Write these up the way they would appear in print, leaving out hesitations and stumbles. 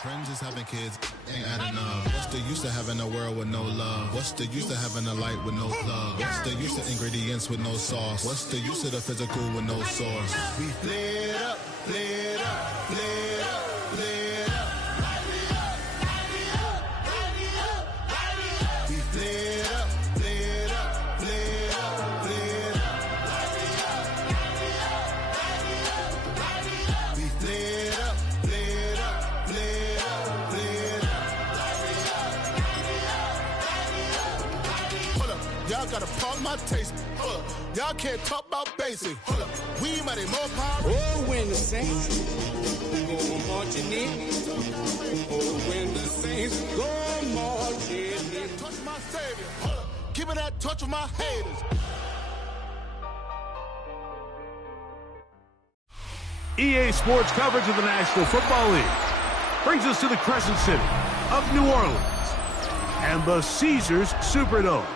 Trends is having kids, ain't adding up. What's the use of having a world with no love? What's the use of having a light with no plug? What's the use of ingredients with no sauce? What's the use of the physical with no source? We flared up, flared up, flared up, flared up. We flared up, flared up, flared up, flared up. We flared up, flared up, flared up, flared up. Hold up, y'all gotta pump my taste. Hold up, y'all can't talk about basic. Hold up, we might have more power. Oh, when the Saints go marching in. Oh, when the Saints go marching in. Touch my savior. Hold up, give me that touch with my haters. EA Sports coverage of the National Football League brings us to the Crescent City of New Orleans and the Caesars Superdome,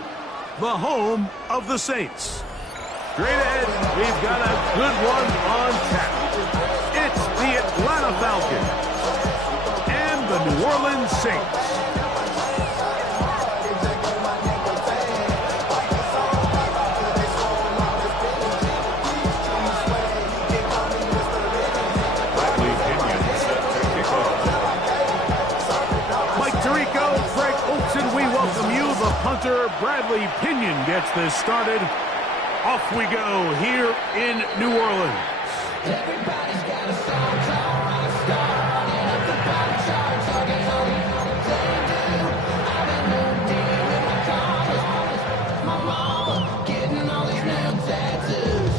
the home of the Saints. Straight ahead, we've got a good one on tap. It's the Atlanta Falcons and the New Orleans Saints. We welcome you. The punter, Bradley Pinion, gets this started. Off we go here in New Orleans. Everybody's got a song, a star, running up the bottom charts. They do. I've been moved in with my cars. My mama getting all these new tattoos.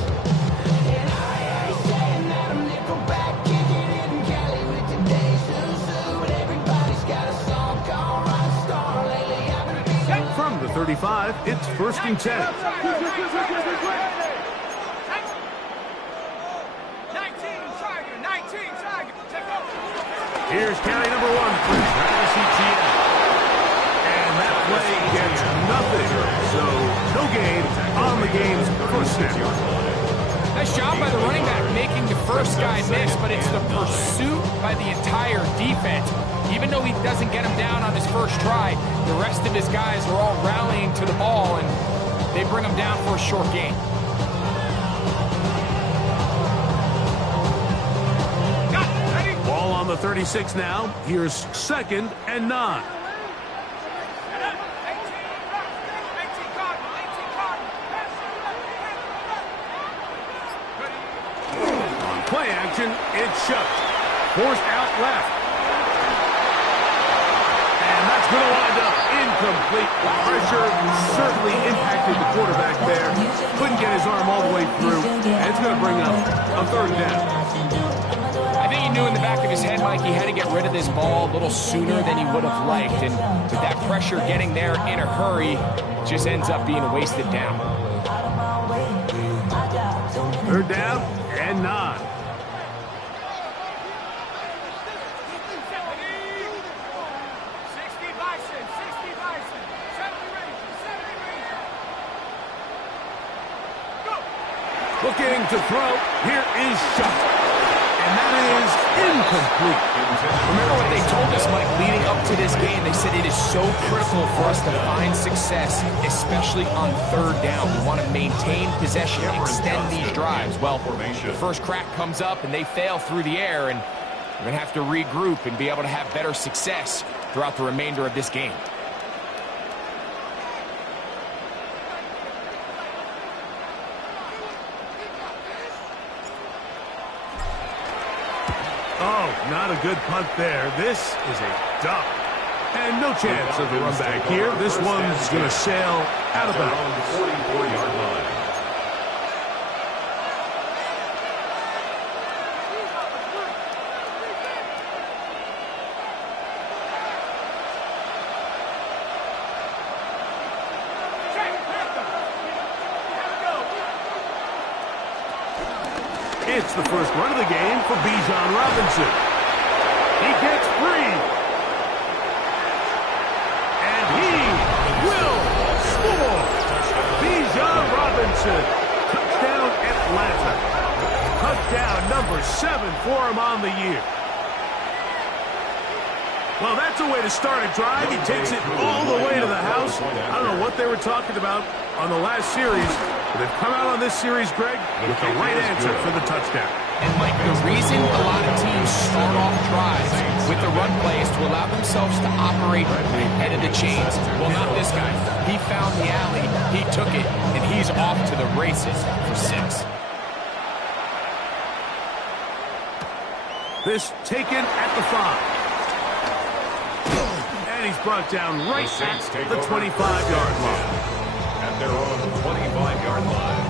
And I ain't saying that I'm Nickelback, kicking it in Cali with today's Susu. But everybody's got a song called Rockstar. Lately I've been feeling. From the 35, it's 1st and 10. Here's carry number 1 for Travis Etienne. And that play gets nothing. So no gain on the game's first snap. Nice job by the running back making the first guy miss, but it's the pursuit by the entire defense. Even though he doesn't get him down on his first try, the rest of his guys are all rallying to the ball, and they bring him down for a short gain. Ball on the 36 now. Here's 2nd and 9. On play action, it's shut. Forced out left. And that's going to wind up incomplete. Pressure certainly impacted the quarterback there. Couldn't get his arm all the way through. And it's going to bring up a 3rd down. I think he knew in the back of his head, Mike, he had to get rid of this ball a little sooner than he would have liked. And with that pressure getting there in a hurry, just ends up being a wasted down. 3rd down and 9. Looking to throw. Here is shot. And that is incomplete. Remember what they told us, Mike, leading up to this game. They said it is so critical for us to find success, especially on 3rd down. We want to maintain possession, extend these drives. Well, the first crack comes up and they fail through the air, and we're going to have to regroup and be able to have better success throughout the remainder of this game. Oh, not a good punt there. This is a duck. And no chance of the run back here. This one's going to sail out of bounds. 44-yard line. It's the first run of the game for Bijan Robinson. He gets free. And he will score. Bijan Robinson. Touchdown Atlanta. Touchdown number 7 for him on the year. Well, that's a way to start a drive. He takes it all the way to the house. I don't know what they were talking about on the last series, but they've come out on this series, Greg, with the right answer for the touchdown. And, Mike, the reason a lot of teams start off drives with the run play is to allow themselves to operate ahead of the chains. Well, not this guy. He found the alley, he took it, and he's off to the races for 6. This taken at the 5. And he's brought down right at the 25-yard line. At their own 25-yard line.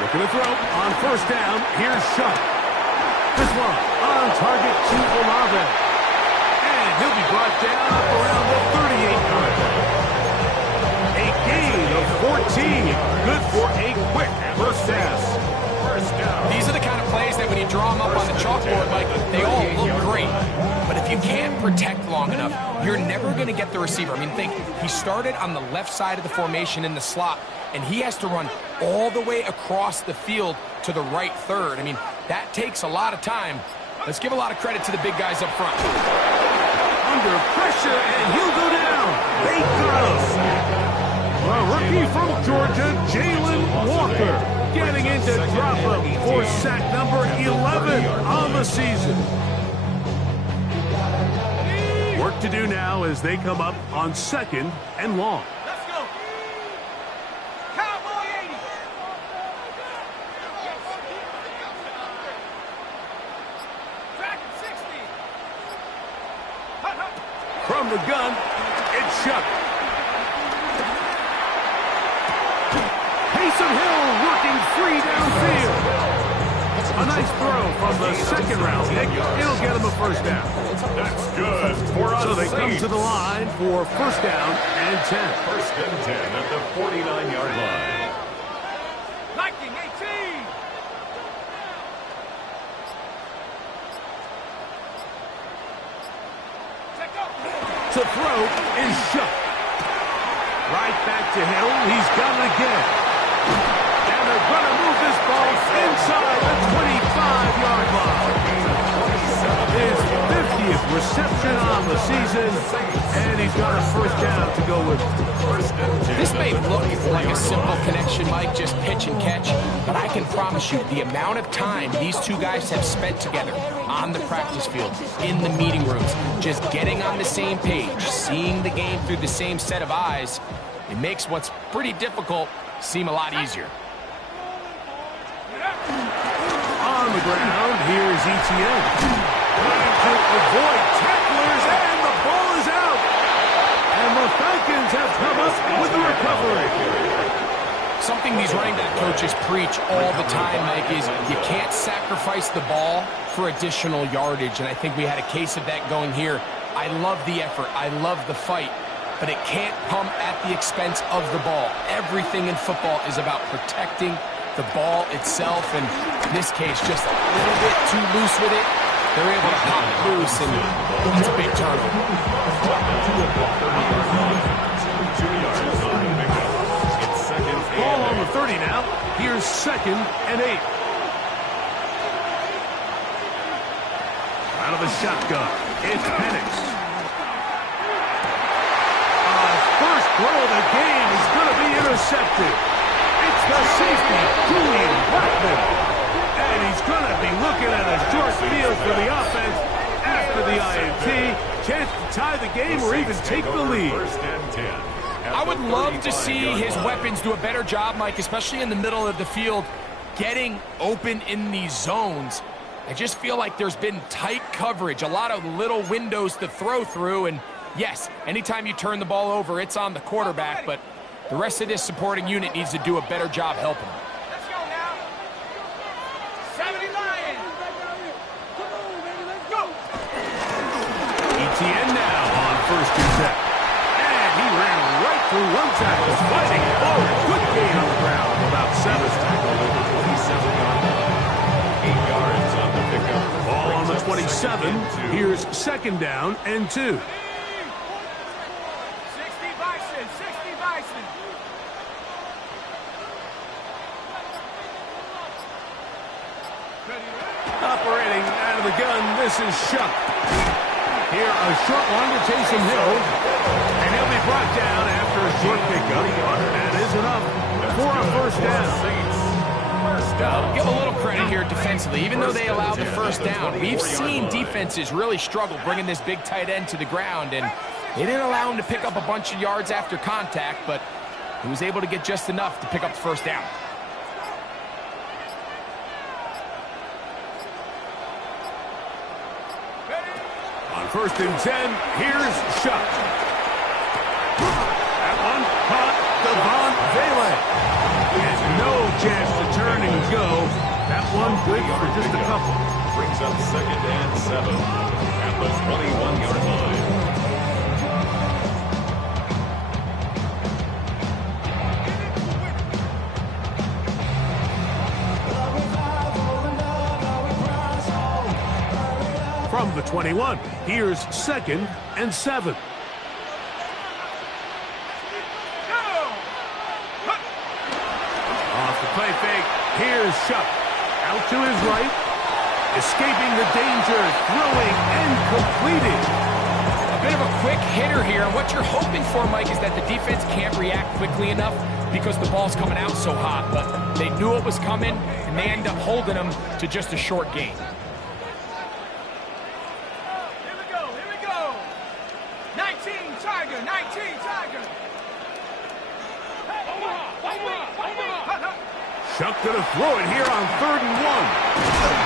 Looking to throw on first down. Here's Shuck. This one on target to Olave. And he'll be brought down up around the 38-yard line. A gain of 14. Good for a quick first down. These are the kind of plays that when you draw them up on the chalkboard, Mike, they all look great. But if you can't protect long enough, you're never going to get the receiver. I mean, think, he started on the left side of the formation in the slot, and he has to run all the way across the field to the right third. I mean, that takes a lot of time. Let's give a lot of credit to the big guys up front. Under pressure, and he'll go down. They got him. A rookie from Georgia, Jalen Walker, getting into drop him for sack number 11 on the season. Work to do now as they come up on 2nd and long. Let's go. Cowboy 80. Dragon 60. From the gun, it's Shuck. Taysom Hill working free downfield. A nice throw from the second round pick. It'll get him a first down. That's good for us. So they come to the line for first down and 10. First and 10 at the 49-yard line. Lightning 18. To throw is Shuck. Right back to Hill. He's got it again. And they're going to move this ball inside the 25-yard line. His 50th reception on the season, and he's got a first down to go with it. This may look like a simple connection, Mike, just pitch and catch, but I can promise you the amount of time these two guys have spent together on the practice field, in the meeting rooms, just getting on the same page, seeing the game through the same set of eyes, it makes what's pretty difficult seem a lot easier. On the ground, here's Etienne. Trying to avoid tacklers, and the ball is out. And the Falcons have come up with the recovery. Something these running back coaches preach all the time, Mike, is you can't sacrifice the ball for additional yardage, and I think we had a case of that going here. I love the effort. I love the fight. But it can't come at the expense of the ball. Everything in football is about protecting the ball itself, and in this case, just a little bit too loose with it. They're able to pop it loose, and it's a big turnover. Ball on the 30 now. Here's 2nd and 8. Out of the shotgun, it's Penix. First throw of the game is going to be intercepted. It's the safety, Julian Blackmon. And he's going to be looking at a short field for the offense after the INT. Chance to tie the game or even take the lead. I would love to see his weapons do a better job, Mike, especially in the middle of the field, getting open in these zones. I just feel like there's been tight coverage, a lot of little windows to throw through, and yes, anytime you turn the ball over, it's on the quarterback, but the rest of this supporting unit needs to do a better job helping him. Let's go now. 70 Lions. Come on, baby, let's go. Etienne now on first and 10. And he ran right through one tackle, fighting forward. Good gain on the ground, about 7. Tackle over 27 yards. 7. Here's second down and 2. 60 Bison, 60 Bison. Operating out of the gun, this is Shuck. Here, a short one to Taysom Hill. And he'll be brought down after a short pickup. That is enough for a first down. Give a little credit here defensively. Even though they allowed the first down, we've seen defenses really struggle bringing this big tight end to the ground, and they didn't allow him to pick up a bunch of yards after contact, but he was able to get just enough to pick up the first down. On 1st and 10, here's Shuck. That one caught Devon Vele. And no chance to turn and go. That one good for just a couple. Brings up 2nd and 7 at the 21-yard line. From the 21, here's 2nd and 7. Off the play fake, here's Shuck. Out to his right, escaping the danger, throwing and completing. A bit of a quick hitter here, and what you're hoping for, Mike, is that the defense can't react quickly enough because the ball's coming out so hot, but they knew it was coming, and they end up holding them to just a short gain. Here we go. 19 Tiger, 19 Tiger. Shuck gonna throw it here on 3rd and 1.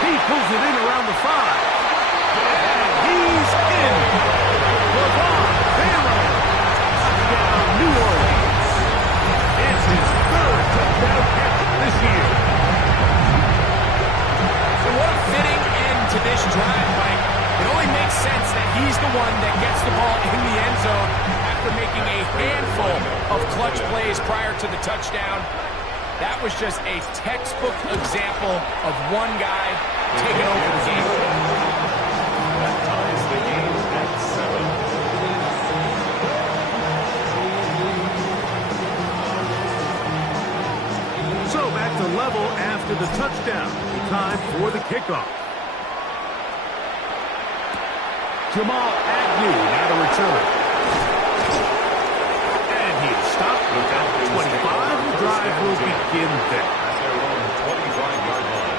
He pulls it in around the 5. And he's in. Devon Vele. Touchdown, New Orleans. It's his 3rd touchdown catch this year. So what a fitting end to this drive, Mike. It only makes sense that he's the one that gets the ball in the end zone after making a handful of clutch plays prior to the touchdown. That was just a textbook example of one guy taking over the game. That ties the game at 7. So back to level after the touchdown. Time for the kickoff. Jamal Agnew now to return. And he is stopped without 25. The drive will begin there. At their own 25-yard line.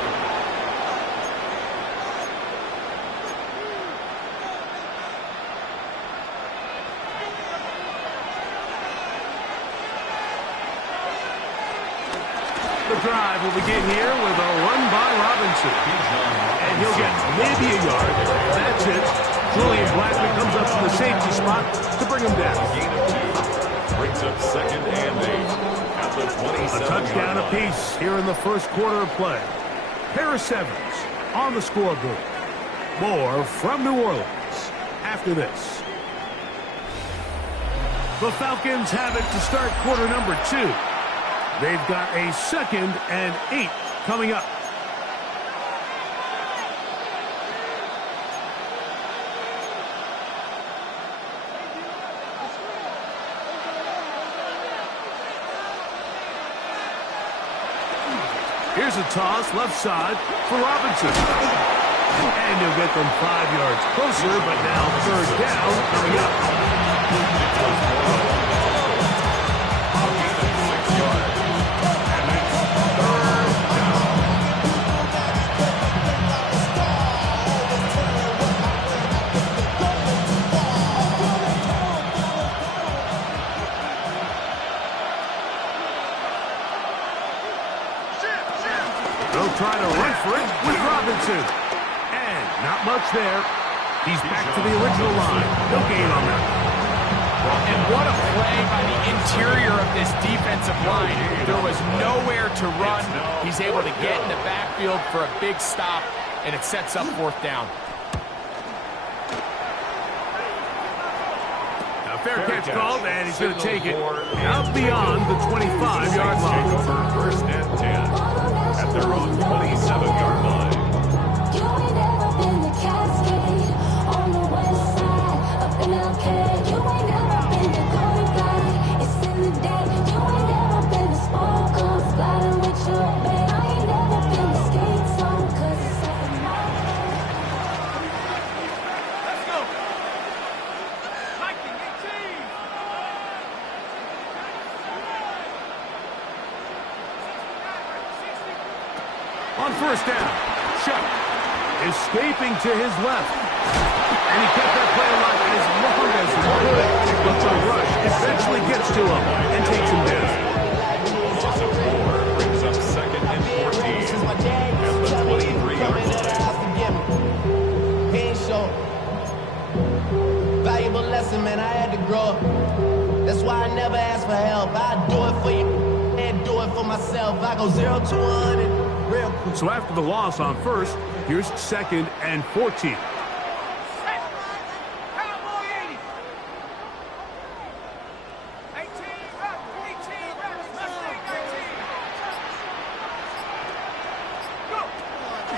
The drive will begin here with a run by Robinson. And he'll get maybe a yard. That's it. Julian Blackman comes up from the safety spot to bring him down. Gain of 2. Brings up 2nd and 8 at the 27. A touchdown apiece here in the first quarter of play. Paris Evans on the scoreboard. More from New Orleans after this. The Falcons have it to start quarter number 2. They've got a 2nd and 8 coming up. Here's a toss left side for Robinson. And he'll get them 5 yards closer, but now 3rd down coming up. They'll try to run for it with Robinson. And not much there. He's back to the original line. No gain on that. And what a play by the interior of this defensive line. There was nowhere to run. He's able to get in the backfield for a big stop, and it sets up 4th down. Now fair catch called, and he's going to take it out beyond the 25-yard line. Over 1st and 10 at their own 27-yard line. You ain't never been the casket. On first down, Chuck escaping to his left. And he kept that play alive as long as he could. But the rush eventually gets to him and takes him down. Loss of 4 brings up second and 14. At the 23-yard line. He ain't show. Valuable lesson, man. I had to grow up. That's why I never ask for help. I do it for you and do it for myself. I go 0 to 100 real quick. So after the loss on first, here's second and 14.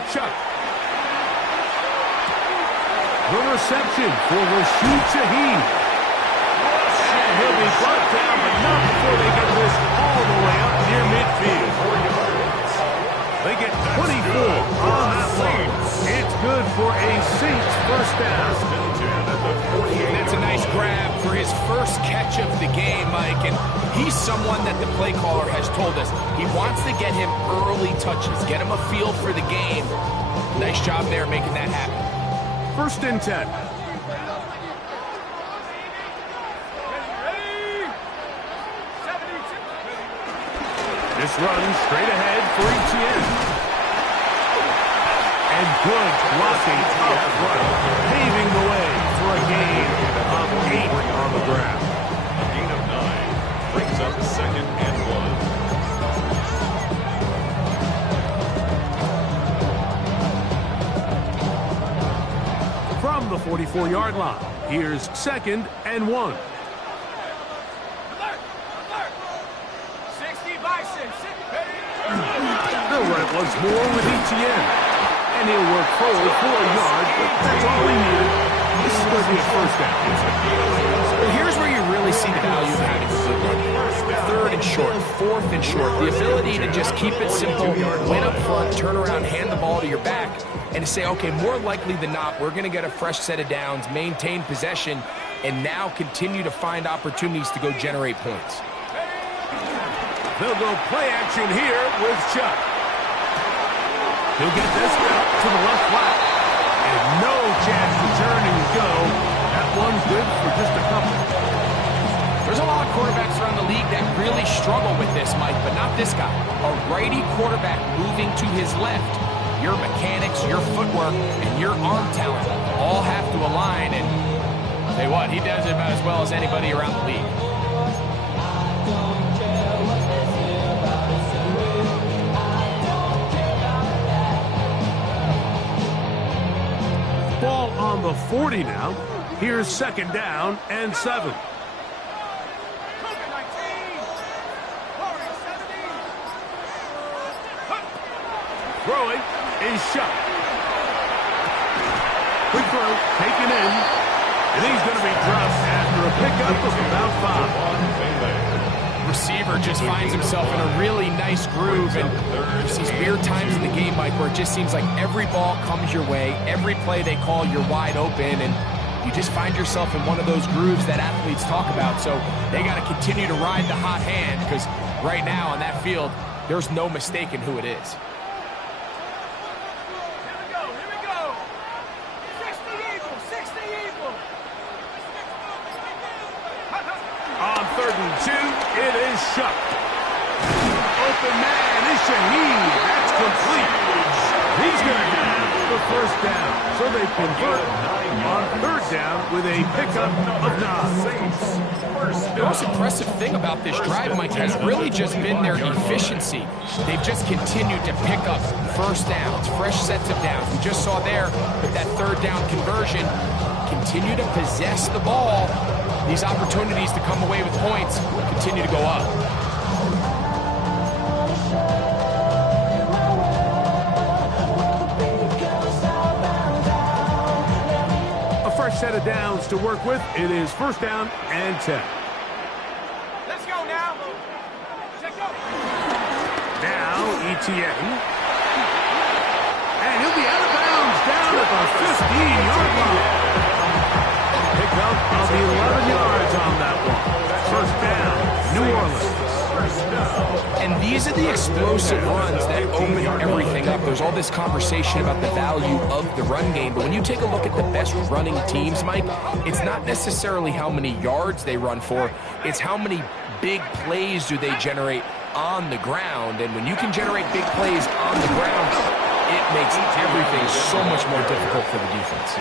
Chuck. The reception for Rashid Shaheed. And he'll be brought down, but not before they get this all the way up near midfield. They get 24 on that one. It's good for a Saints first down. That's a nice grab for his first catch of the game, Mike. And he's someone that the play caller has told us he wants to get him early touches, get him a feel for the game. Nice job there making that happen. First and 10. This run straight ahead for Etienne. And good blocking up front, paving the way for a gain of 8 on the ground. A gain of 9 brings up second and 1. From the 44-yard line, here's second and 1. They'll run it once more with Etienne. And he'll work forward for a yard, but that's all he needed. This is going to be a first down. Well, here's where you really see the value of having a good run. Third and short, fourth and short. The ability to just keep it simple, win up front, turn around, hand the ball to your back, and to say, okay, more likely than not, we're going to get a fresh set of downs, maintain possession, and now continue to find opportunities to go generate points. They'll go play action here with Chuck. He'll get this out to the left flat. And no chance to turn and go. That one's good for just a couple. There's a lot of quarterbacks around the league that really struggle with this, Mike, but not this guy. A righty quarterback moving to his left. Your mechanics, your footwork, and your arm talent all have to align. And tell you what, he does it about as well as anybody around the league. Ball on the 40 now. Here's second down and 7. Throwing is shot. Quick throw, taken in. And he's going to be dropped after a pickup of about 5. Receiver just finds himself in a really nice groove, and there's these weird times in the game, Mike, where it just seems like every ball comes your way, every play they call, you're wide open, and you just find yourself in one of those grooves that athletes talk about. So they got to continue to ride the hot hand, because right now on that field, there's no mistaking who it is. On 3rd and 2, it is Chuck. Open man is Shaheed. That's complete. He's going to get the first down. So they convert on 3rd down with a pickup of 9. The most impressive thing about this drive, Mike, has really just been their efficiency. They've just continued to pick up first downs, fresh sets of downs. We just saw there with that 3rd down conversion, continue to possess the ball. These opportunities to come away with points continue to go up. A fresh set of downs to work with. It is first down and 10. Let's go now. Now Etienne. And he'll be out of bounds down at the 15-yard line. Pick up of 11 yards on that one. First down, New Orleans. And these are the explosive runs that open everything up. There's all this conversation about the value of the run game, but when you take a look at the best running teams, Mike, it's not necessarily how many yards they run for, it's how many big plays do they generate on the ground. And when you can generate big plays on the ground, it makes everything so much more difficult for the defense.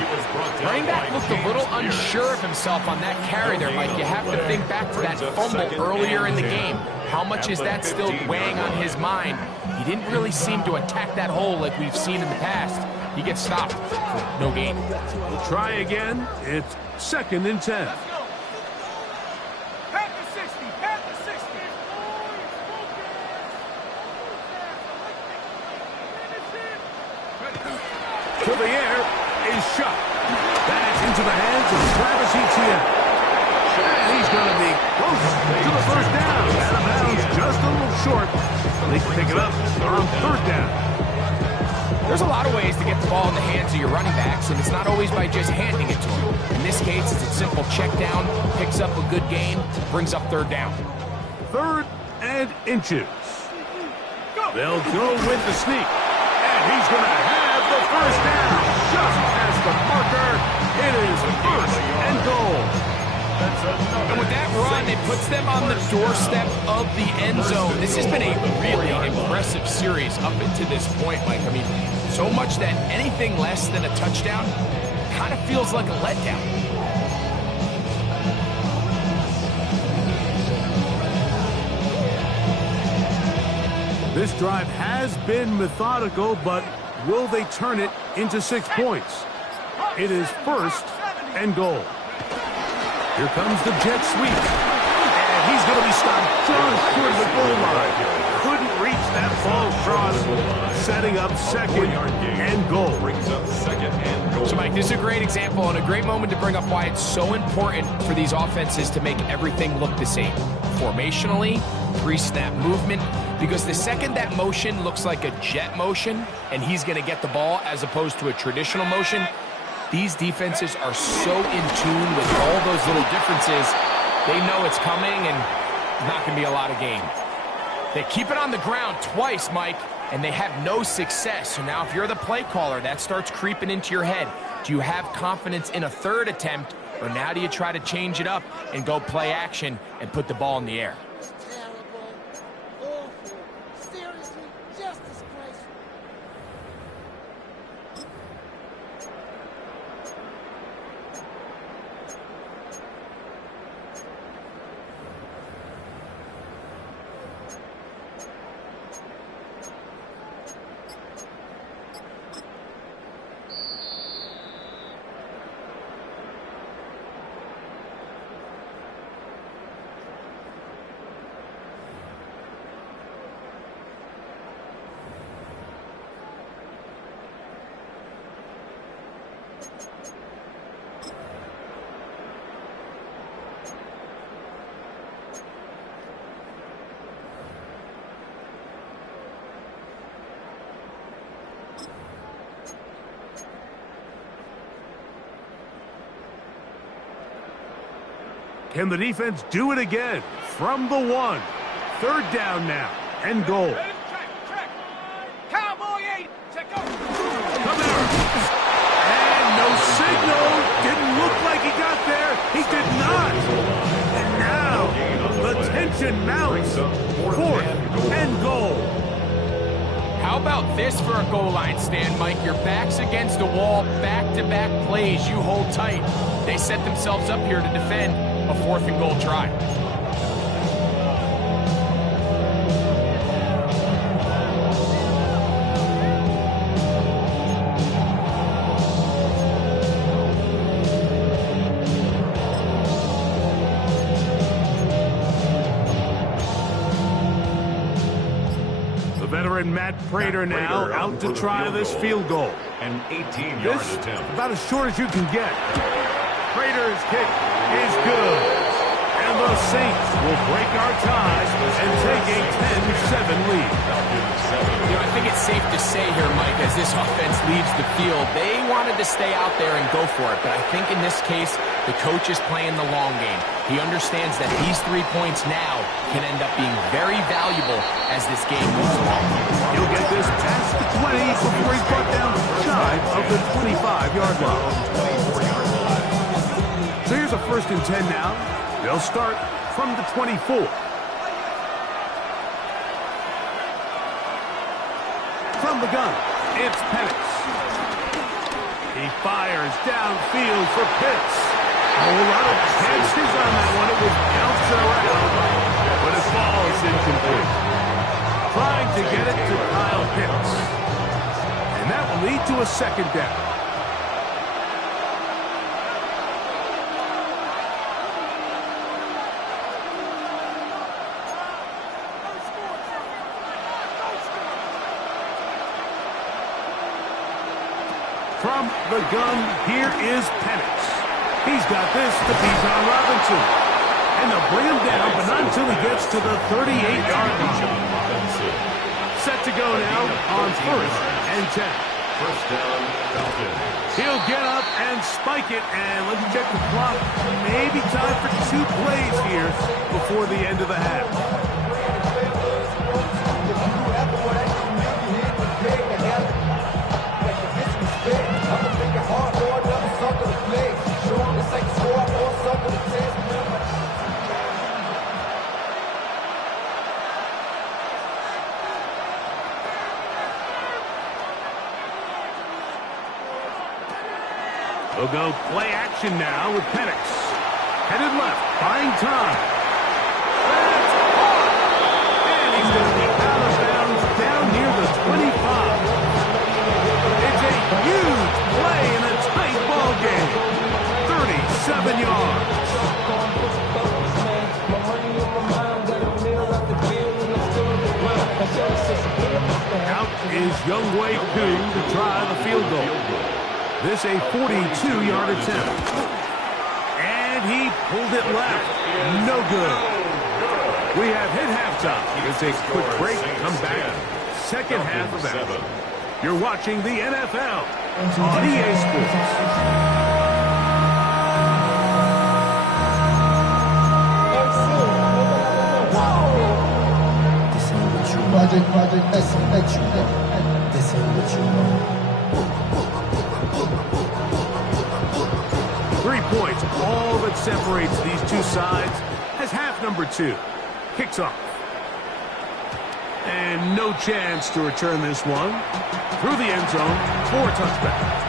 Running back looked a little unsure of himself on that carry there, Mike. You have to think back to that fumble earlier in the game. How much is that still weighing on his mind? He didn't really seem to attack that hole like we've seen in the past. He gets stopped for no gain. We'll try again. It's 2nd and 10. To the air is shot. That's into the hands of Travis Etienne. And he's going to be close to the first down. Out of bounds, just a little short. They can pick it up on 3rd down. There's a lot of ways to get the ball in the hands of your running backs, and it's not always by just handing it to them. In this case, it's a simple check down, picks up a good gain, brings up 3rd down. 3rd and inches. They'll go with the sneak. And he's going to have the first down. Just as the marker, it is 1st and goal. And with that run, it puts them on the doorstep of the end zone. This has been a really impressive series up into this point, Mike. I mean, so much that anything less than a touchdown kind of feels like a letdown. This drive has been methodical, but will they turn it into 6 points? It is 1st and goal. Here comes the jet sweep. And he's going to be stopped just short of the goal line. Couldn't reach that ball across, setting up 2nd and goal. So, Mike, this is a great example and a great moment to bring up why it's so important for these offenses to make everything look the same. Formationally, pre-snap movement, because the second that motion looks like a jet motion and he's going to get the ball as opposed to a traditional motion, these defenses are so in tune with all those little differences, they know it's coming and there's not going to be a lot of gain. They keep it on the ground twice, Mike, and they have no success. So now if you're the play caller, that starts creeping into your head. Do you have confidence in a 3rd attempt, or now do you try to change it up and go play action and put the ball in the air? Can the defense do it again from the 1? 3rd down now and goal. Cowboy 8, check out. Kamara. And no signal. Didn't look like he got there. He did not. And now the tension mounts. 4th and goal. How about this for a goal line stand, Mike? Your back's against the wall, back-to-back plays. You hold tight. They set themselves up here to defend a 4th and goal try. The veteran Matt Prater now out to try this field goal. An 18-yard attempt. About as short as you can get. Prater's kick is good. And the Saints will break our ties and take a 10-7 lead. You know, I think it's safe to to say here, Mike, as this offense leaves the field. They wanted to stay out there and go for it, but I think in this case, the coach is playing the long game. He understands that these 3 points now can end up being very valuable as this game moves along. He'll get this past the 20 before he's brought down shy of the 25-yard line. So here's a 1st and 10 now. They'll start from the 24. From the gun, it's Penix. He fires downfield for Pitts. A whole lot of chances on that one. It was bouncing around, but it falls incomplete. Trying to get it to Kyle Pitts. And that will lead to a 2nd down. From the gun, here is Penix. He's got this to Bijan Robinson. And they'll bring him down, but not until he gets to the 38-yard line. Set to go now on 1st and 10. First down, Falcons. He'll get up and spike it, and let's check the clock. Maybe time for 2 plays here before the end of the half. We'll go play action now with Penix. Headed left, buying time. That's hard. And he's going to be out of bounds down near the 25. It's a huge play in a tight ball game. 37 yards. Out is Younghoe Koo to try the field goal. This a 42-yard attempt. And he pulled it left. No good. We have hit halftime. Let's take a quick break. Come back. 2nd half of action. You're watching the NFL on EA Sports. Project SMX. This ain't what you want. 3 points, all that separates these two sides as half number 2 kicks off. And no chance to return this one. Through the end zone for a touchback.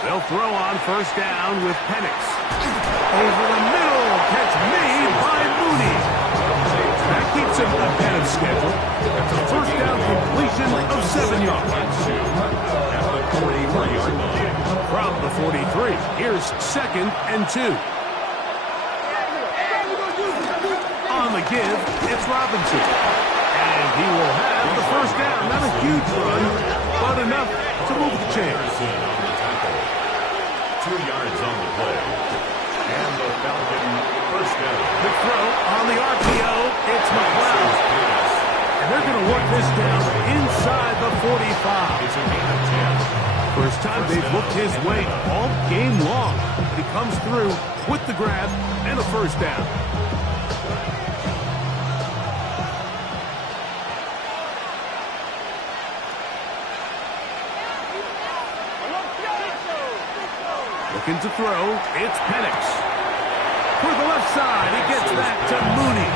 They'll throw on 1st down with Penix. Over the middle, catch made by Mooney. That keeps him ahead of schedule. That's a 1st down completion of 7 yards. From the 43, here's 2nd and 2. On the give, it's Robinson. And he will have the 1st down. Not a huge run, but enough to move the chains. 2 yards on the play. And the Falcon 1st down. The throw on the RPO, it's McLeod. And they're going to work this down inside the 45. It's a gain of 10. First time they've looked his way all game long. But he comes through with the grab and a 1st down. Looking to throw, it's Penix. For the left side, he gets that to Mooney.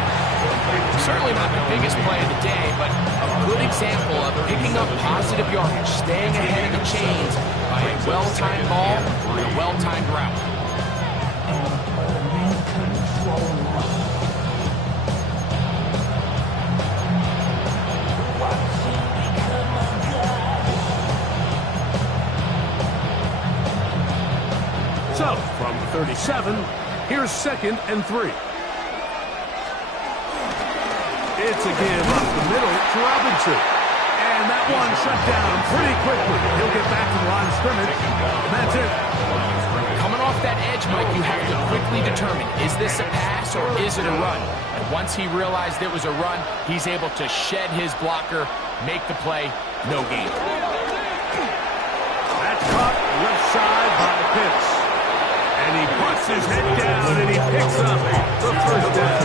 Certainly not the biggest play of the day, but a good example of picking up positive yardage, staying ahead of the chains by a well-timed ball on a well-timed route. So, from the 37, here's 2nd and 3. It's a give up the middle to Robinson. And that one shut down pretty quickly. He'll get back to the line of scrimmage. And that's it. Coming off that edge, Mike, you have to quickly determine, is this a pass or is it a run? And once he realized it was a run, he's able to shed his blocker, make the play, no gain. That's caught left side by Pitts. And he puts his head down and he picks up the first down.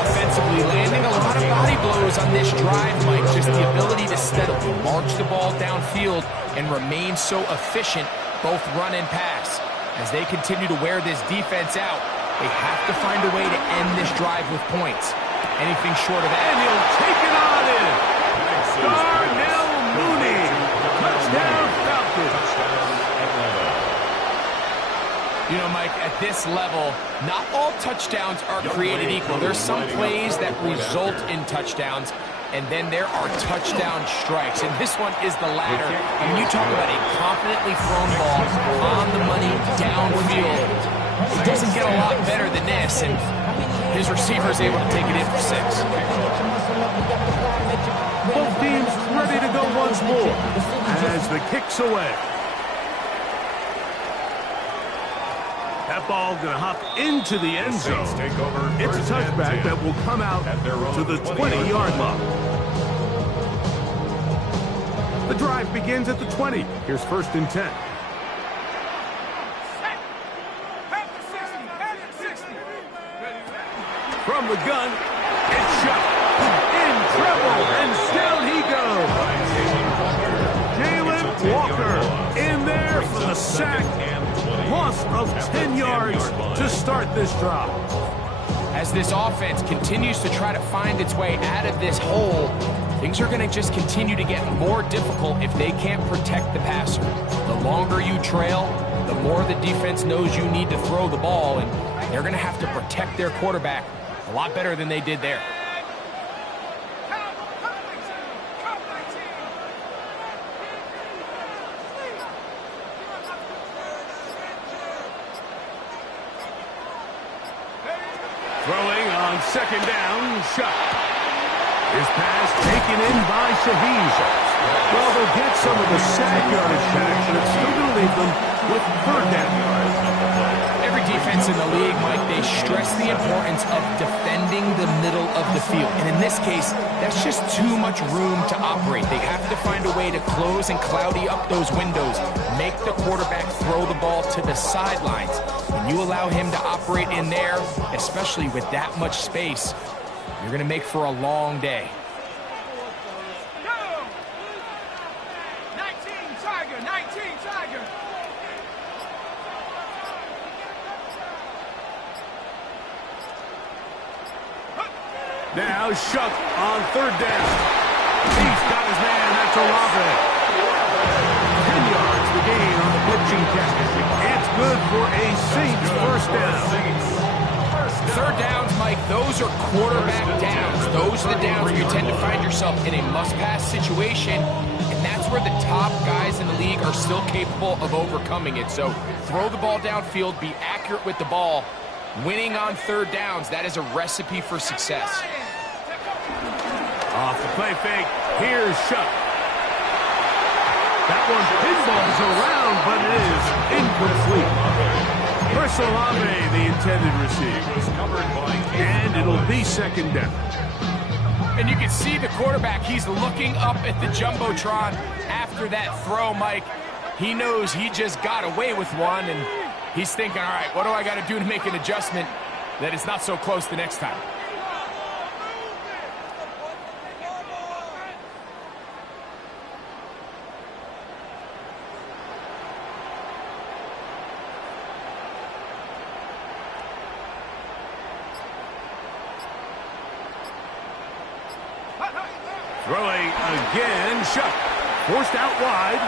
Offensively landing a lot of body blows on this drive, Mike. Just the ability to steadily march the ball downfield and remain so efficient, both run and pass. As they continue to wear this defense out, they have to find a way to end this drive with points. Anything short of that. And he'll take it on in. Darnell Mooney. Touchdown Falcons. You know, Mike, at this level, not all touchdowns are created equal. There's some plays that result in touchdowns, and then there are touchdown strikes. And this one is the latter. And when you talk about a confidently thrown ball on the money downfield, it doesn't get a lot better than this. And his receiver is able to take it in for 6. Both teams ready to go once more as the kick's away. That ball going to hop into the end zone. It's a touchback that will come out to the 20-yard line. The drive begins at the 20. Here's 1st and 10. From the gun, it's shot. In trouble, and down he goes. Jalen Walker in there for the sack. Loss of 10 yards to start this drive. As this offense continues to try to find its way out of this hole, things are going to just continue to get more difficult if they can't protect the passer. The longer you trail, the more the defense knows you need to throw the ball, and they're going to have to protect their quarterback a lot better than they did there. Throwing on 2nd down, shot. His pass taken in by Shaheed. Well, they'll get some of the sack yardage back, but it's still going to leave them with 3rd down. Every defense in the league, Mike, they stress the importance of defending the middle of the field. And in this case, that's just too much room to operate. They have to find a way to close and cloudy up those windows, make the quarterback throw the ball to the sidelines. When you allow him to operate in there, especially with that much space, you're going to make for a long day. 19 Tiger. Now Shuck on 3rd down. He's got his man. That's Olave. 10 yards the gain on the pitching catch. It's good for a Saints 1st down. 3rd downs, Mike, those are quarterback downs. Those are the downs where you tend to find yourself in a must-pass situation, and that's where the top guys in the league are still capable of overcoming it. So throw the ball downfield, be accurate with the ball. Winning on 3rd downs, that is a recipe for success. Off the play fake, here's Shuck. That one pinballs around, but it is incomplete. Chris Olave, the intended receiver. And it'll be 2nd down. And you can see the quarterback, he's looking up at the Jumbotron after that throw, Mike. He knows he just got away with one, and he's thinking, all right, what do I got to do to make an adjustment that it's not so close the next time? Throwing again, Shuck. Forced out wide.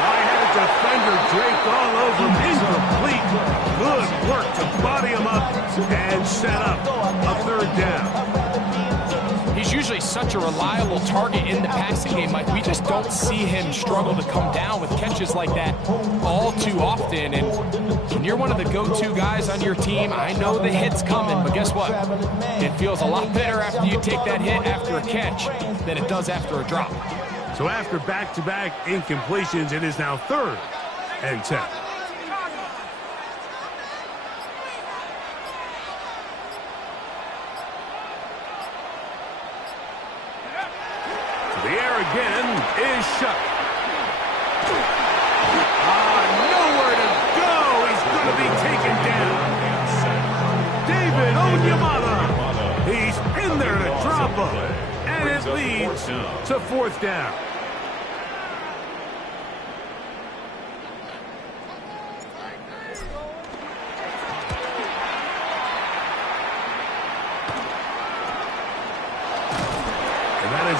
I had a defender draped all over him. Incomplete. Good work to body him up and set up a 3rd down. He's usually really such a reliable target in the passing game, Mike. We just don't see him struggle to come down with catches like that all too often. And when you're one of the go-to guys on your team, I know the hit's coming, but guess what? It feels a lot better after you take that hit after a catch than it does after a drop. So after back-to-back incompletions, it is now 3rd and 10. The air again is shut. Nowhere to go. He's going to be taken down. David Onyemata. He's in there to drop him. And it leads to 4th down.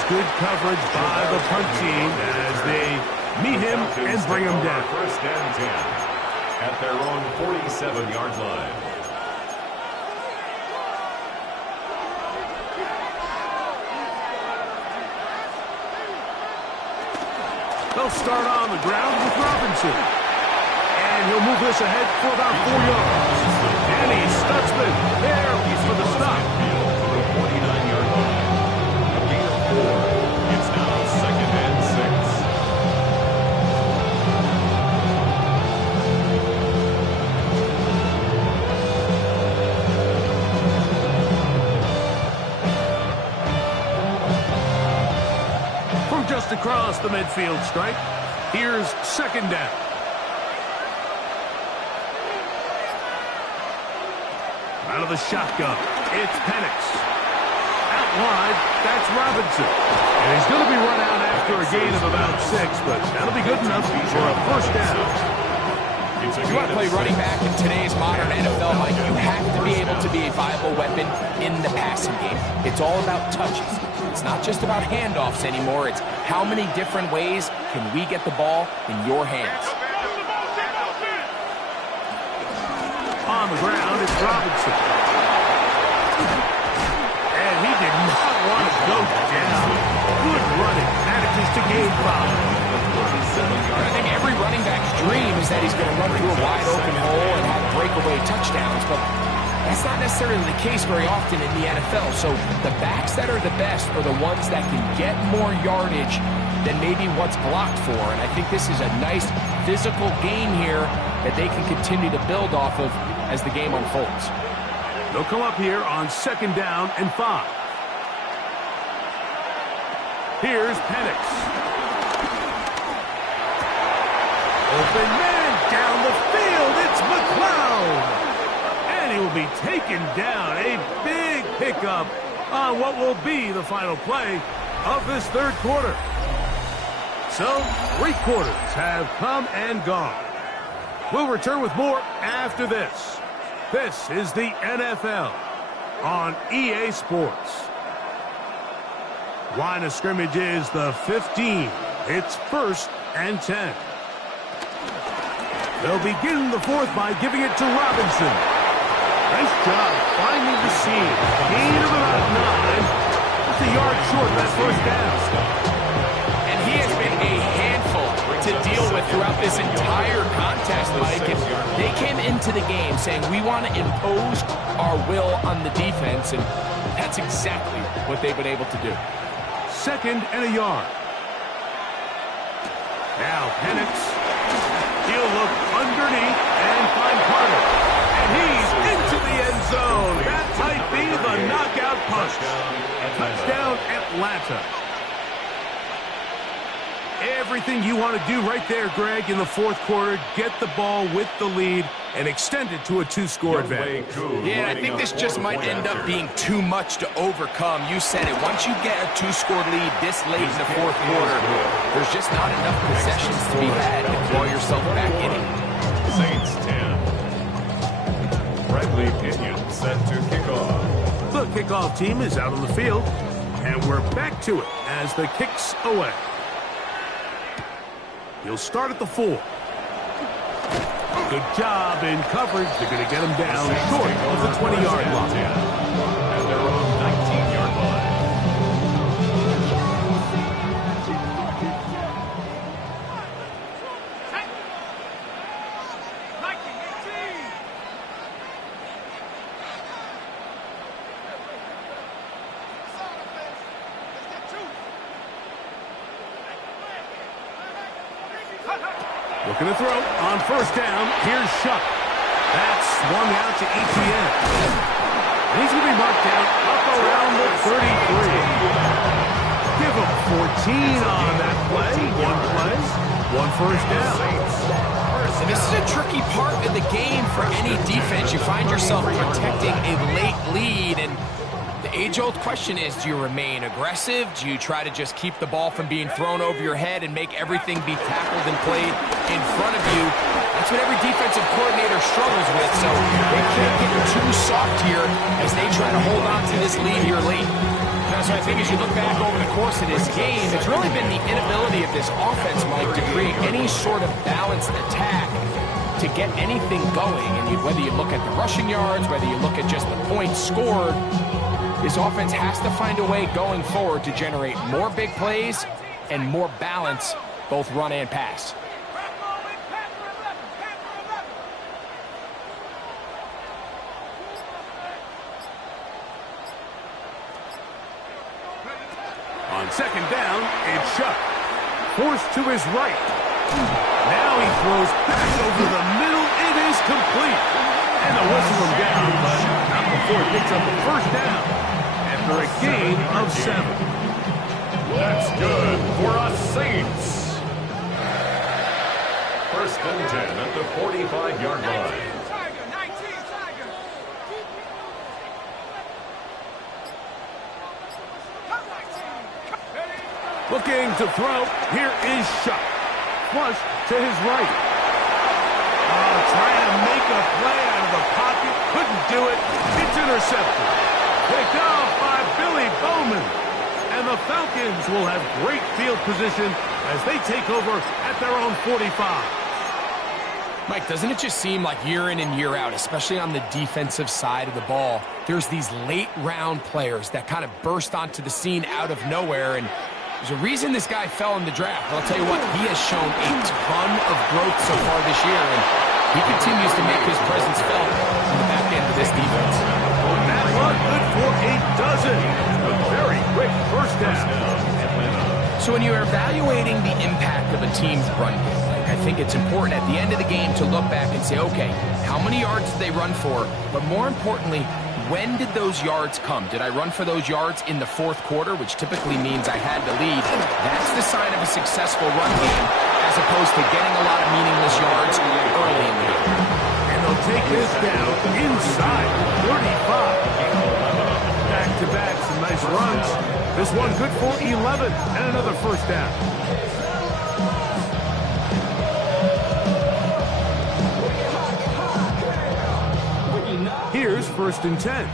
Good coverage by the punt team as they meet him and bring him down. 1st and 10 at their own 47-yard line. They'll start on the ground with Robinson. And he'll move this ahead for about 4 yards. Danny Stutzman there for the stop. For the 49-yard line. It's now 2nd and 6. From just across the midfield stripe, here's 2nd down. Out of the shotgun, it's Penix. Wide, that's Robinson. And he's going to be run out after a gain of about 6, but that'll be good enough for a 1st down. If you want to play running back in today's modern NFL, Mike, you have to be able to be a viable weapon in the passing game. It's all about touches. It's not just about handoffs anymore. It's how many different ways can we get the ball in your hands. On the ground, it's Robinson. He did not want to go down. Good running. Manages to gain 5. I think every running back's dream is that he's going to run through a wide open hole and have breakaway touchdowns, but that's not necessarily the case very often in the NFL. So the backs that are the best are the ones that can get more yardage than maybe what's blocked for. And I think this is a nice physical gain here that they can continue to build off of as the game unfolds. They'll come up here on 2nd down and 5. Here's Penix. Open man down the field. It's McLeod. And he will be taken down. A big pickup on what will be the final play of this 3rd quarter. So, 3 quarters have come and gone. We'll return with more after this. This is the NFL on EA Sports. Line of scrimmage is the 15. It's 1st and 10. They'll begin the 4th by giving it to Robinson. Nice job finding the seam. Gain of about 9. Just a yard short of that 1st down. And he has been a handful to deal with throughout this entire contest, Mike. And they came into the game saying, we want to impose our will on the defense, and that's exactly what they've been able to do. 2nd and a yard. Now Penix. He'll look underneath and find Carter. And he's into the end zone. That might be the knockout punch. Touchdown, Atlanta. Everything you want to do right there, Greg, in the 4th quarter. Get the ball with the lead and extend it to a 2-score advantage. Yeah, I think this just might end up being too much to overcome. You said it. Once you get a 2-score lead this late in the 4th quarter, there's just not enough possessions to be had to claw yourself back in it. Saints 10. Bradley Pinion set to kick off. The kickoff team is out on the field, and we're back to it as the kick's away. He'll start at the 4. Good job in coverage. They're going to get him down short of the 20-yard line. At their own 19-yard line. Looking to throw on first down. Here's Shuck. That's swung out to ETN. He's going to be marked down up around the 33. Give him 14 on that play. One first down. And this is a tricky part of the game for any defense. You find yourself protecting a late lead, and the age-old question is, do you remain aggressive? Do you try to just keep the ball from being thrown over your head and make everything be tackled and played in front of you? That's what every defensive coordinator struggles with, so they can't get too soft here as they try to hold on to this lead here late. Now, so I think as you look back over the course of this game, it's really been the inability of this offense, Mike, to create any sort of balanced attack to get anything going. And whether you look at the rushing yards, whether you look at just the points scored, this offense has to find a way going forward to generate more big plays and more balance, both run and pass. On second down, it's Shuck. Forced to his right. Now he throws back over the middle. It is complete. And they'll whistle him down, but not before he picks up the first down after a gain of 7. That's good for us Saints. First and 10 at the 45-yard line. Looking to throw. Here is Shuck. Flush to his right. Trying to make a play out of the pocket. Couldn't do it. It's intercepted. Picked off by Billy Bowman. And the Falcons will have great field position as they take over at their own 45. Mike, doesn't it just seem like year in and year out, especially on the defensive side of the ball, there's these late-round players that kind of burst onto the scene out of nowhere, and there's a reason this guy fell in the draft. But I'll tell you what, he has shown a ton of growth so far this year, and he continues to make his presence felt in the back end of this defense. That run good for a dozen. A very quick first down. So when you're evaluating the impact of a team's run game, I think it's important at the end of the game to look back and say, okay, how many yards did they run for? But more importantly, when did those yards come? Did I run for those yards in the fourth quarter, which typically means I had the lead? That's the sign of a successful run game, as opposed to getting a lot of meaningless yards early in the game. And they'll take this down inside 35. Back-to-back, some nice runs. This one good for 11 and another first down. Here's first and 10.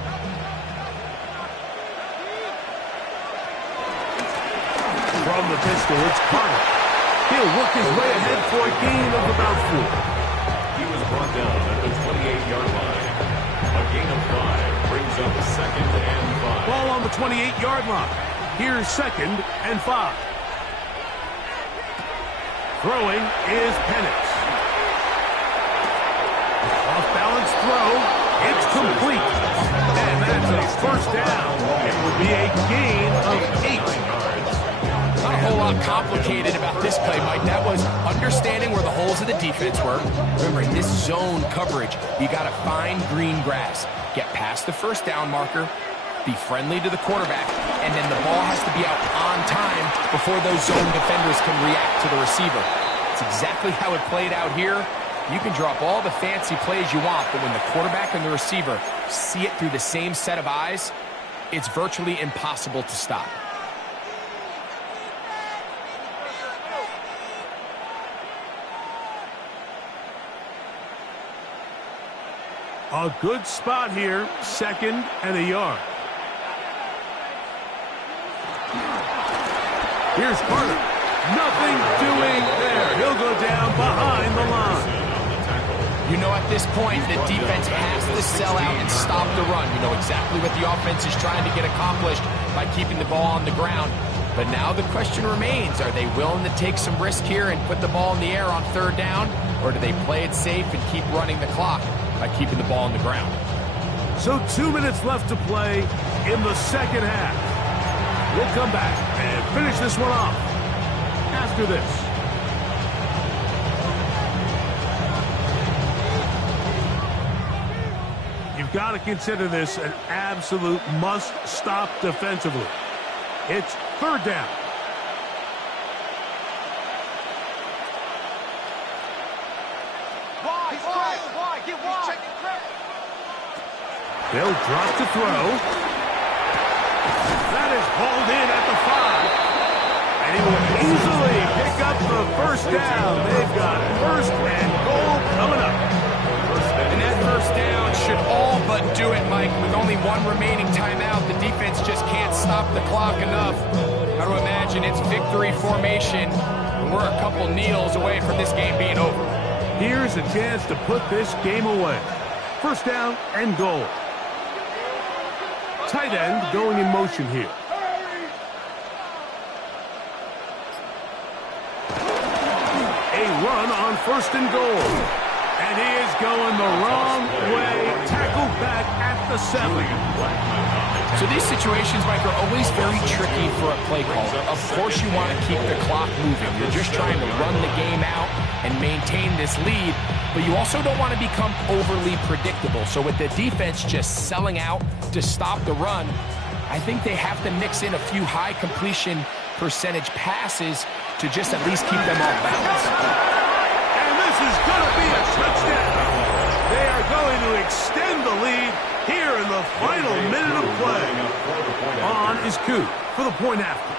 From the pistol, it's Carter. He'll work his way ahead for a gain of about 4. He was brought down at the 28-yard line. A gain of 5 brings up second and 5. Ball on the 28-yard line. Here's second and 5. Throwing is Penix. Off-balance throw. It's complete. And that's a first down. It would be a gain of 8. Not a whole lot complicated about this play, Mike. That was understanding where the holes of the defense were. Remember, in this zone coverage, you got to find green grass. Get past the first down marker, be friendly to the quarterback, and then the ball has to be out on time before those zone defenders can react to the receiver. It's exactly how it played out here. You can drop all the fancy plays you want, but when the quarterback and the receiver see it through the same set of eyes, it's virtually impossible to stop. A good spot here, second and a yard. Here's Carter. Nothing doing there. He'll go down behind the line. You know, at this point, the defense has to sell out and stop the run. You know exactly what the offense is trying to get accomplished by keeping the ball on the ground. But now the question remains, are they willing to take some risk here and put the ball in the air on third down? Or do they play it safe and keep running the clock by keeping the ball on the ground? So 2 minutes left to play in the second half. We'll come back and finish this one off after this. got to consider this an absolute must-stop defensively. It's third down. They'll drop to throw. That is hauled in at the 5. And he will easily pick up the first down. They've got first and goal coming up. And that first down should all but do it, Mike. With only one remaining timeout, the defense just can't stop the clock enough. Got to imagine it's victory formation. And we're a couple kneels away from this game being over. Here's a chance to put this game away. First down and goal. Tight end going in motion here. A run on first and goal. And he is going the wrong way. Tackled back at the 7. So these situations, Mike, are always very tricky for a play caller. Of course you want to keep the clock moving. You're just trying to run the game out and maintain this lead, but you also don't want to become overly predictable. So with the defense just selling out to stop the run, I think they have to mix in a few high completion percentage passes to just at least keep them off balance. And this is going to be a touchdown. They are going to extend the lead here in the final minute of play. On is Koo for the point after.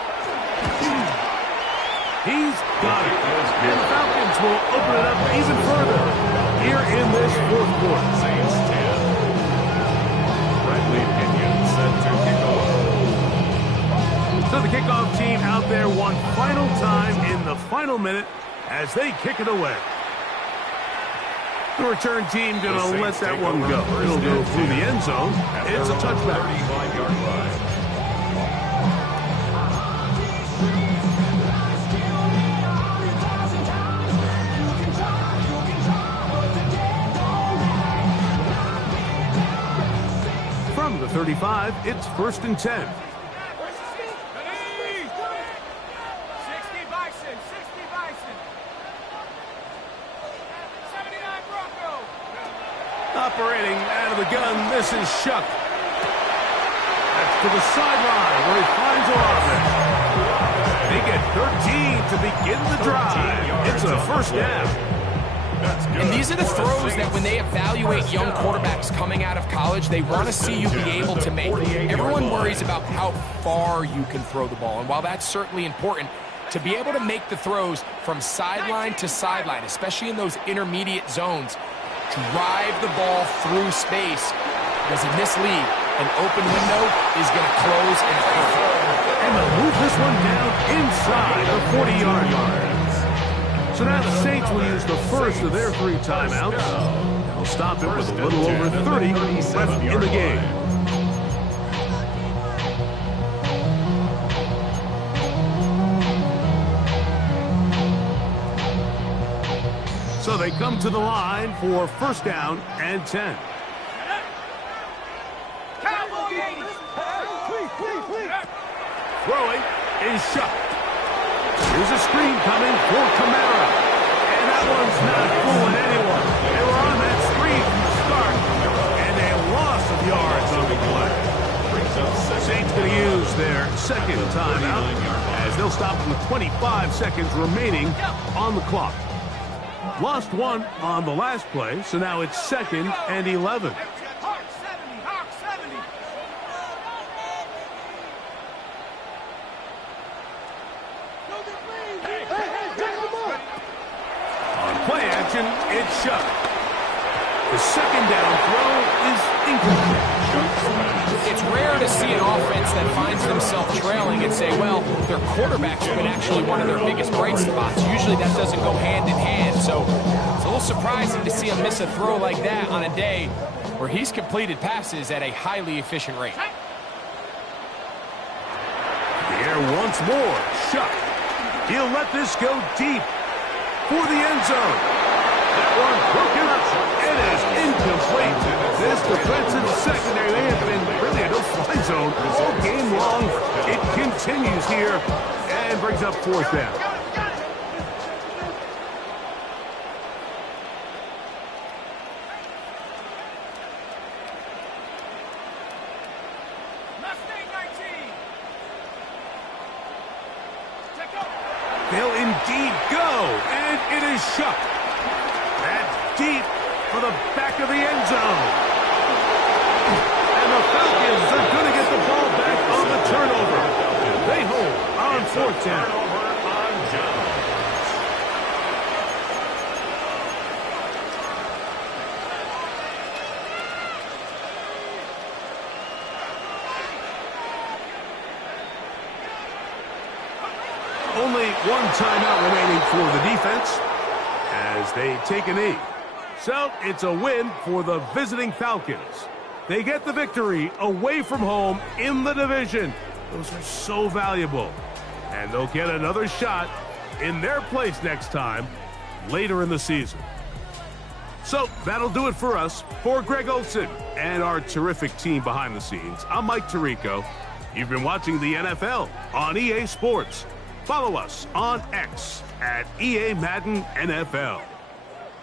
He's got it. And the Falcons will open it up even further here in this fourth quarter. Saints 10. Bradley Pinion set to kick off. So the kickoff team out there one final time in the final minute as they kick it away. The return team going to let that one go. It'll go through the end zone. It's a touchback. 35-yard run. From the 35, it's first and 10. 60 Bison, 60 Bison. 79 Bronco. Operating out of the gun, this is Shuck. That's to the sideline where he finds Olave. They get 13 to begin the drive. It's a first down. And these are the throws that when they evaluate young quarterbacks coming out of college, they want to see you be able to make. Everyone worries about how far you can throw the ball. And while that's certainly important, to be able to make the throws from sideline to sideline, especially in those intermediate zones, drive the ball through space, because in this league, an open window is going to close in a hurry. And they'll move this one down inside the 40-yard line. So now the Saints will use the first of their 3 timeouts. They'll stop it with a little over 30 left in the game. So they come to the line for first down and 10. Throwing is Shuck. Here's a screen coming for Kamara. And that one's not fooling anyone. They were on that screen from the start, and they lost some yards on the play. Saints going to use their second timeout as they'll stop with 25 seconds remaining on the clock. Lost one on the last play, so now it's second and 11. Hawk 70, Hawk 70. On play action, it's Shuck. The second down throw is incomplete. It's rare to see an offense that finds themselves trailing and say, well, their quarterback's been actually one of their biggest bright spots. Usually that doesn't go hand in hand, so it's a little surprising to see him miss a throw like that on a day where he's completed passes at a highly efficient rate. The air once more. Shuck. He'll let this go deep for the end zone. That one broken up. It is incomplete. This defensive secondary, they have been really a no-fly zone all game long. It continues here and brings up fourth down. is Shough. That's deep for the back of the end zone. And the Falcons are going to get the ball back on the turnover. They hold on 4th down. Only one timeout remaining for the defense as they take a knee. So it's a win for the visiting Falcons. They get the victory away from home in the division. Those are so valuable. And they'll get another shot in their place next time later in the season. So that'll do it for us. For Greg Olsen and our terrific team behind the scenes, I'm Mike Tirico. You've been watching the NFL on EA Sports. Follow us on X at EA Madden NFL.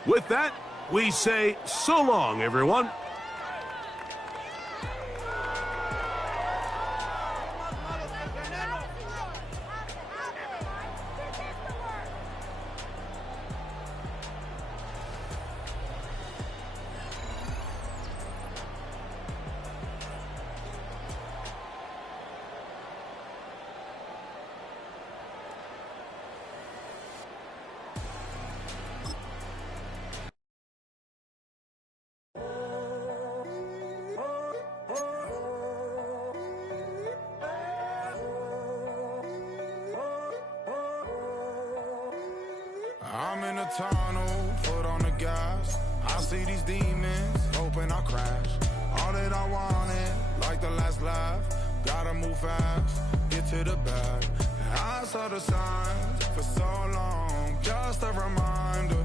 With that, we say so long, everyone. I'm in a tunnel, foot on the gas. I see these demons, hoping I crash. All that I wanted, like the last laugh. Gotta move fast, get to the bag. I saw the signs for so long, just a reminder.